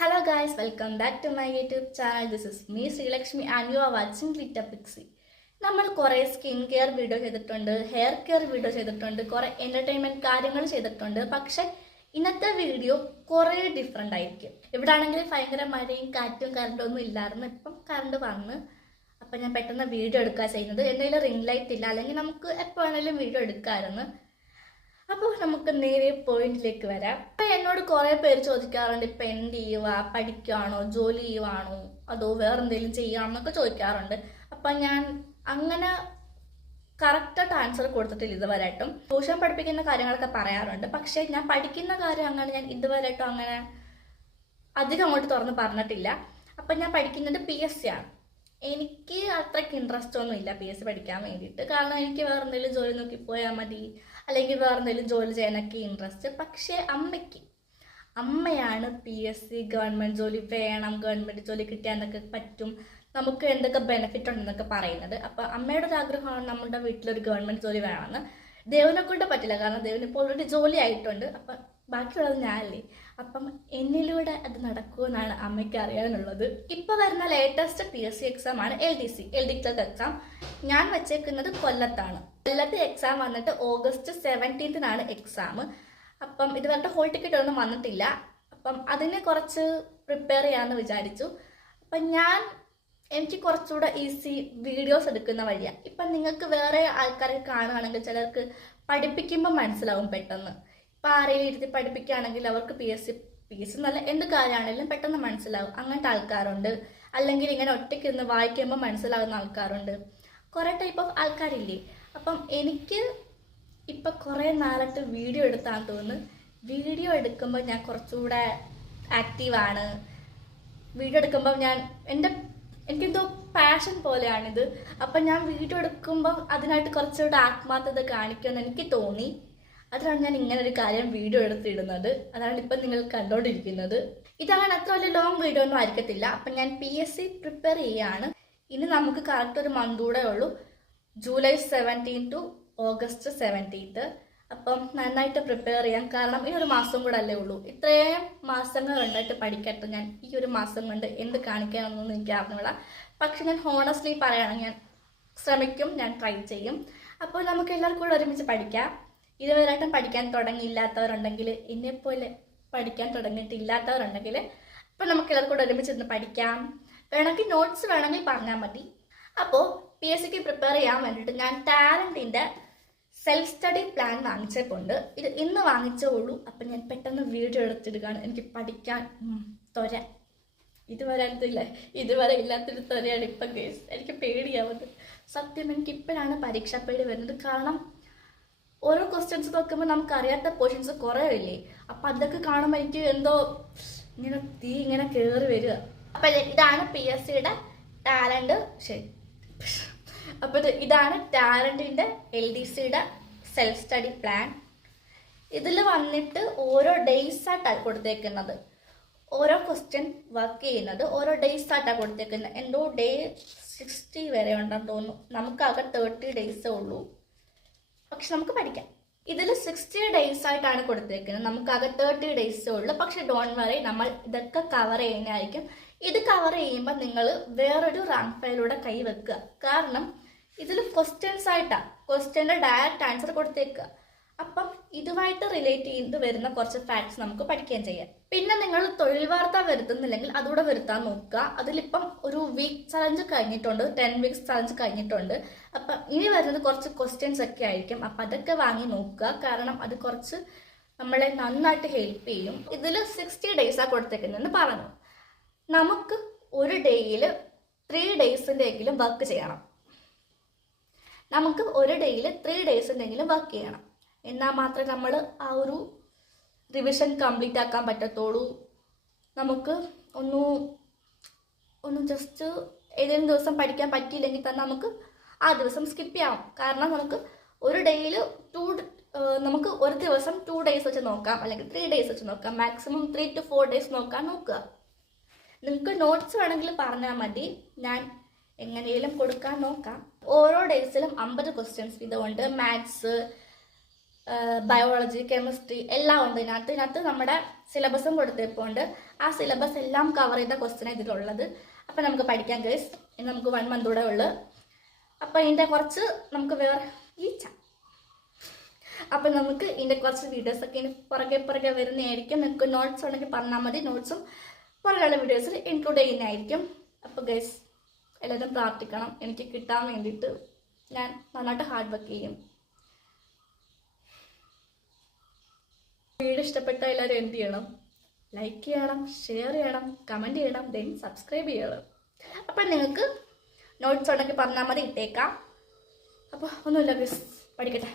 Hello guys welcome back to my YouTube channel this is me Sreelakshmi and you are watching Glitter pixie നമ്മൾ കുറേ skin care video ചെയ്തിട്ടുണ്ട് hair care video ചെയ്തിട്ടുണ്ട് കുറേ entertainment കാര്യങ്ങൾ ചെയ്തിട്ടുണ്ട്. പക്ഷെ ഇന്നത്തെ വീഡിയോ കുറേ ഡിഫറെന്റ് ആയിരിക്കും. ഇവിടെ ആണെങ്കിൽ ഭയങ്കര മഴയും കാറ്റും കറണ്ടും ഒന്നും ഇല്ലായിരുന്നു. ഇപ്പം കറണ്ട് വന്ന്. അപ്പം ഞാൻ പെട്ടെന്ന് വീഡിയോ എടുക്കുക ചെയ്യുന്നത്. എന്റെ റിംഗ് ലൈറ്റ് ഇല്ല. അല്ലെങ്കിൽ നമുക്ക് എപ്പോൾ വേണമെങ്കിലും വീഡിയോ എടുക്കാമായിരുന്നു അപ്പോൾ നമുക്ക് നേരെ പോയിന്റിലേക്ക് വരാം. ഇപ്പൊ എന്നോട് കുറെ പേര് ചോദിക്കാറുണ്ട് ഇപ്പൊ എന്ത് ചെയ്യുക പഠിക്കുകയാണോ ജോലി ചെയ്യുവാണോ? അതോ വേറെ എന്തെങ്കിലും ചെയ്യാണോ എന്നൊക്കെ ചോദിക്കാറുണ്ട്. അപ്പൊ ഞാൻ അങ്ങനെ കറക്റ്റായിട്ട് ആൻസർ കൊടുത്തിട്ടില്ല ഇതുവരെയായിട്ടും. ട്യൂഷൻ പഠിപ്പിക്കുന്ന കാര്യങ്ങളൊക്കെ പറയാറുണ്ട്. പക്ഷെ ഞാൻ പഠിക്കുന്ന കാര്യം അങ്ങനെ ഞാൻ ഇതുവരെയായിട്ടും അങ്ങനെ അധികം അങ്ങോട്ട് തുറന്ന് പറഞ്ഞിട്ടില്ല. അപ്പം ഞാൻ പഠിക്കുന്നത് പി എസ് സി ആണ്. എനിക്ക് അത്രയ്ക്ക് ഇൻട്രസ്റ്റ് ഒന്നും ഇല്ല പി എസ് സി പഠിക്കാൻ വേണ്ടിയിട്ട്. കാരണം എനിക്ക് വേറെ എന്തെങ്കിലും ജോലി നോക്കി പോയാൽ മതി. അല്ലെങ്കിൽ വേറെ എന്തെങ്കിലും ജോലി ചെയ്യാനൊക്കെ ഇൻട്രസ്റ്റ് പക്ഷേ അമ്മയ്ക്ക്. അമ്മയാണ് പി എസ് സി ഗവൺമെന്റ് ജോലി വേണം. ഗവൺമെന്റ് ജോലി കിട്ടിയാൽ എന്നൊക്കെ പറ്റും. നമുക്ക് എന്തൊക്കെ ബെനിഫിറ്റ് ഉണ്ടെന്നൊക്കെ പറയുന്നത്. അപ്പോൾ അമ്മയുടെ ഒരു ആഗ്രഹമാണ് നമ്മുടെ വീട്ടിലൊരു ഗവൺമെന്റ് ജോലി വേണമെന്ന്. ദേവനെ കൊണ്ട് പറ്റില്ല. കാരണം ദേവന് ഇപ്പോൾ ഓൾറെഡി ജോലി ആയിട്ടുണ്ട്. അപ്പം ബാക്കിയുള്ളത് ഞാനല്ലേ. അപ്പം എന്നിലൂടെ അത് നടക്കുമെന്നാണ് അമ്മയ്ക്ക് അറിയാനുള്ളത്. ഇപ്പൊ വരുന്ന latest P S C exam ആണ് L D C L D clerk exam ഞാൻ വെച്ചേക്കുന്നത് കൊല്ലത്താണ്. കൊല്ലത്ത് എക്സാം വന്നിട്ട് ഓഗസ്റ്റ് സെവന്റീൻത്തിനാണ് എക്സാം അപ്പം ഇതുവരെ ഹോൾ ടിക്കറ്റ് ഒന്നും വന്നിട്ടില്ല. അപ്പം അതിനെ കുറച്ച് പ്രിപ്പയർ ചെയ്യാമെന്ന് വിചാരിച്ചു. അപ്പം ഞാൻ എനിക്ക് കുറച്ചുകൂടെ ഈസി വീഡിയോസ് എടുക്കുന്ന വഴിയാണ് ഇപ്പം നിങ്ങൾക്ക് വേറെ ആൾക്കാരെ കാണുകയാണെങ്കിൽ ചിലർക്ക് പഠിപ്പിക്കുമ്പോൾ മനസ്സിലാവും പെട്ടെന്ന്. ആരെയും ഇരുത്തി പഠിപ്പിക്കുകയാണെങ്കിൽ അവർക്ക് P S C P S C നല്ല എന്ത് കാര്യമാണെങ്കിലും പെട്ടെന്ന് മനസ്സിലാവും. അങ്ങനത്തെ ആൾക്കാരുണ്ട്. അല്ലെങ്കിൽ ഇങ്ങനെ ഒറ്റയ്ക്ക് വായിക്കുമ്പോൾ മനസ്സിലാകുന്ന ആൾക്കാരുണ്ട്. കുറേ ടൈപ്പ് ഓഫ് ആൾക്കാരില്ലേ? അപ്പം എനിക്ക് ഇപ്പം കുറേ നാളത്തെ വീഡിയോ എടുത്താന്ന് തോന്നുന്നു. വീഡിയോ എടുക്കുമ്പോൾ ഞാൻ കുറച്ചുകൂടെ ആക്റ്റീവാണ് വീഡിയോ എടുക്കുമ്പോൾ ഞാൻ എന്റെ എനിക്കെന്തോ പാഷൻ പോലെയാണിത്. അപ്പം ഞാൻ വീഡിയോ എടുക്കുമ്പോൾ അതിനായിട്ട് കുറച്ചുകൂടെ ആത്മാർത്ഥത കാണിക്കുമെന്ന് എനിക്ക് തോന്നി. അതിനാണ് ഞാൻ ഇങ്ങനെ ഒരു കാര്യം വീഡിയോ എടുത്തിടുന്നത് അതാണ് ഇപ്പം നിങ്ങൾ കണ്ടുകൊണ്ടിരിക്കുന്നത് ഇതാണ് അത്ര വലിയ ലോങ് വീഡിയോ ഒന്നും ആയിരിക്കത്തില്ല. അപ്പം ഞാൻ പി എസ് സി പ്രിപ്പയർ ചെയ്യാണ്. ഇനി നമുക്ക് കറക്റ്റ് ഒരു മന്ത് കൂടെ ഉള്ളൂ. July seventeen to August seventeenth അപ്പം നന്നായിട്ട് പ്രിപ്പയർ ചെയ്യാം. കാരണം ഈ ഒരു മാസം കൂടെ അല്ലേ ഉള്ളൂ. ഇത്രയും മാസങ്ങൾ ഉണ്ടായിട്ട് പഠിക്കട്ടെ ഞാൻ ഈ ഒരു മാസം കൊണ്ട് എന്ത് കാണിക്കാനൊന്നും എനിക്ക് അറിഞ്ഞൂടാ പക്ഷെ ഞാൻ ഹോണസ്റ്റ്ലി പറയാണ് ഞാൻ ശ്രമിക്കും ഞാൻ ട്രൈ ചെയ്യും. അപ്പോൾ നമുക്ക് എല്ലാവർക്കും കൂടെ ഒരുമിച്ച് പഠിക്കാം. ഇതുവരെയായിട്ടും പഠിക്കാൻ തുടങ്ങിയില്ലാത്തവരുണ്ടെങ്കിൽ എന്നെപ്പോലെ പഠിക്കാൻ തുടങ്ങിയിട്ടില്ലാത്തവരുണ്ടെങ്കിൽ അപ്പോൾ നമുക്ക് എല്ലാവർക്കും കൂടെ ഒരുമിച്ച് ഇരുന്ന് പഠിക്കാം. വേണമെങ്കിൽ നോട്ട്സ് വേണമെങ്കിൽ പറഞ്ഞാൽ മതി. അപ്പോൾ പി എസ് സിക്ക് പ്രിപ്പയർ ചെയ്യാൻ വേണ്ടിയിട്ട് ഞാൻ ടാലന്റിന്റെ സെൽഫ് സ്റ്റഡി പ്ലാൻ വാങ്ങിച്ചിട്ടുണ്ട് ഇത് ഇന്ന് വാങ്ങിച്ചേ ഉള്ളൂ. അപ്പം ഞാൻ പെട്ടെന്ന് വീഡിയോ എടുത്തിടുകയാണ്. എനിക്ക് പഠിക്കാൻ തൊര. ഇതുവരെ അടുത്തില്ല ഇതുവരെ ഇല്ലാത്തൊരു തൊരയാണ് ഇപ്പം കേസ് എനിക്ക് പേടിയാവുന്നത്. സത്യം എനിക്ക് ഇപ്പോഴാണ് പരീക്ഷാ പേടി വരുന്നത്. കാരണം ഓരോ ക്വസ്റ്റ്യൻസ് നോക്കുമ്പോൾ നമുക്ക് അറിയാത്ത പോർഷൻസ് കുറേ ഇല്ലേ? അപ്പം അതൊക്കെ കാണുമ്പോൾ എനിക്ക് എന്തോ ഇങ്ങനെ തീ ഇങ്ങനെ കയറി വരിക. അപ്പം ഇതാണ് പി എസ് സിയുടെ ടാലന്റ് ശരി അപ്പോൾ ഇതാണ് ടാലന്റിന്റെ എൽ ഡി സിയുടെ സെൽഫ് സ്റ്റഡി പ്ലാൻ ഇതിൽ വന്നിട്ട് ഓരോ ഡേയ്സ് ആയിട്ടാണ് കൊടുത്തേക്കുന്നത്. ഓരോ ക്വസ്റ്റ്യൻ വർക്ക് ചെയ്യുന്നത് ഓരോ ഡേയ്സ് ആയിട്ടാണ് കൊടുത്തേക്കുന്നത്. എന്തോ ഡേ സിക്സ്റ്റി വരെ ഉണ്ടെന്ന് തോന്നുന്നു. നമുക്കാകെ തേർട്ടി ഡേയ്സേ ഉള്ളൂ. പക്ഷെ നമുക്ക് പഠിക്കാം. ഇതിൽ സിക്സ്റ്റി ഡേയ്സ് ആയിട്ടാണ് കൊടുത്തേക്കുന്നത്. നമുക്കാകെ തേർട്ടി ഡേയ്സേ ഉള്ളൂ. പക്ഷെ ഡോൺ വറി നമ്മൾ ഇതൊക്കെ കവർ ചെയ്യുന്നതായിരിക്കും. ഇത് കവർ ചെയ്യുമ്പോൾ നിങ്ങൾ വേറൊരു റാങ്ക് ഫയലൂടെ കൈ വെക്കുക കാരണം ഇതിൽ ക്വസ്റ്റ്യൻസ് ആയിട്ടാണ് ക്വസ്റ്റ്യന്റെ ഡയറക്റ്റ് ആൻസർ കൊടുത്തേക്കുക. അപ്പം ഇതുമായിട്ട് റിലേറ്റ് ചെയ്ത് വരുന്ന കുറച്ച് ഫാക്ട്സ് നമുക്ക് പഠിക്കാൻ ചെയ്യാം. പിന്നെ നിങ്ങൾ തൊഴിൽ വാർത്ത വരുത്തുന്നില്ലെങ്കിൽ അതുകൂടെ വരുത്താൻ നോക്കുക. അതിലിപ്പം ഒരു വീക്ക് ചലഞ്ച് കഴിഞ്ഞിട്ടുണ്ട് ടെൻ വീക്സ് ചലഞ്ച് കഴിഞ്ഞിട്ടുണ്ട്. അപ്പം ഇനി വരുന്നത് കുറച്ച് ക്വസ്റ്റ്യൻസ് ഒക്കെ ആയിരിക്കും. അപ്പം അതൊക്കെ വാങ്ങി നോക്കുക. കാരണം അത് കുറച്ച് നമ്മളെ നന്നായിട്ട് ഹെൽപ്പ് ചെയ്യും. ഇതിൽ സിക്സ്റ്റി ഡേയ്സാണ് കൊടുത്തേക്കുന്നതെന്ന് പറഞ്ഞു. നമുക്ക് ഒരു ഡേയിൽ ത്രീ ഡേയ്സിന്റെയെങ്കിലും വർക്ക് ചെയ്യണം. നമുക്ക് ഒരു ഡേയിൽ ത്രീ ഡേയ്സിന്റെങ്കിലും വർക്ക് ചെയ്യണം. എന്നാൽ മാത്രമേ നമ്മൾ ആ ഒരു റിവിഷൻ കംപ്ലീറ്റ് ആക്കാൻ പറ്റത്തുള്ളൂ. നമുക്ക് ഒന്ന് ഒന്ന് ജസ്റ്റ് ഏതെങ്കിലും ദിവസം പഠിക്കാൻ പറ്റിയില്ലെങ്കിൽ തന്നെ നമുക്ക് ആ ദിവസം സ്കിപ്പ് ചെയ്യാം. കാരണം നമുക്ക് ഒരു ഡേയിൽ ടു നമുക്ക് ഒരു ദിവസം ടു ഡേയ്സ് വെച്ച് നോക്കാം. അല്ലെങ്കിൽ ത്രീ ഡേയ്സ് വെച്ച് നോക്കാം. Maximum three to four days നോക്കാൻ നോക്കുക. നിങ്ങൾക്ക് നോട്ട്സ് വേണമെങ്കിൽ പറഞ്ഞാൽ മതി. ഞാൻ എങ്ങനെയെങ്കിലും കൊടുക്കാൻ നോക്കാം. ഓരോ ഡേയ്സിലും അമ്പത് ക്വസ്റ്റ്യൻസ് വീതമുണ്ട് മാത്സ് ബയോളജി കെമിസ്ട്രി എല്ലാം ഉണ്ട്. ഇതിനകത്ത് ഇതിനകത്ത് നമ്മുടെ സിലബസും കൊടുത്തിപ്പോണ്ട് ആ സിലബസ് എല്ലാം കവർ ചെയ്ത ക്വസ്റ്റ്യൻ ഇതിലുള്ളത്. അപ്പം നമുക്ക് പഠിക്കാം ഗേസ് ഇനി നമുക്ക് വൺ മന്ത് കൂടെ ഉള്ളു. അപ്പം ഇതിന്റെ കുറച്ച് നമുക്ക് വേറെ ഈ ച അപ്പം നമുക്ക് ഇതിന്റെ കുറച്ച് വീഡിയോസ് ഒക്കെ ഇനി പുറകെ പുറകെ വരുന്നതായിരിക്കും. നിങ്ങൾക്ക് നോട്ട്സ് ഉണ്ടെങ്കിൽ പറഞ്ഞാൽ മതി. നോട്ട്സും പുറകെയുള്ള വീഡിയോസിൽ ഇൻക്ലൂഡ് ചെയ്യുന്നതായിരിക്കും. അപ്പോൾ ഗൈസ് എല്ലാവരും പ്രാർത്ഥിക്കണം. എനിക്ക് കിട്ടാൻ വേണ്ടിയിട്ട് ഞാൻ നന്നായിട്ട് ഹാർഡ് വർക്ക് ചെയ്യും. വീഡിയോ ഇഷ്ടപ്പെട്ട എല്ലാവരും എന്ത് ചെയ്യണം? ലൈക്ക് ചെയ്യണം ഷെയർ ചെയ്യണം കമന്റ് ചെയ്യണം ദെൻ സബ്സ്ക്രൈബ് ചെയ്യണം. അപ്പം നിങ്ങൾക്ക് നോട്ട്സ് ഉണ്ടെങ്കിൽ പറഞ്ഞാൽ മതി ഇട്ടേക്കാം. അപ്പോൾ ഒന്നുമില്ല മിസ് പഠിക്കട്ടെ.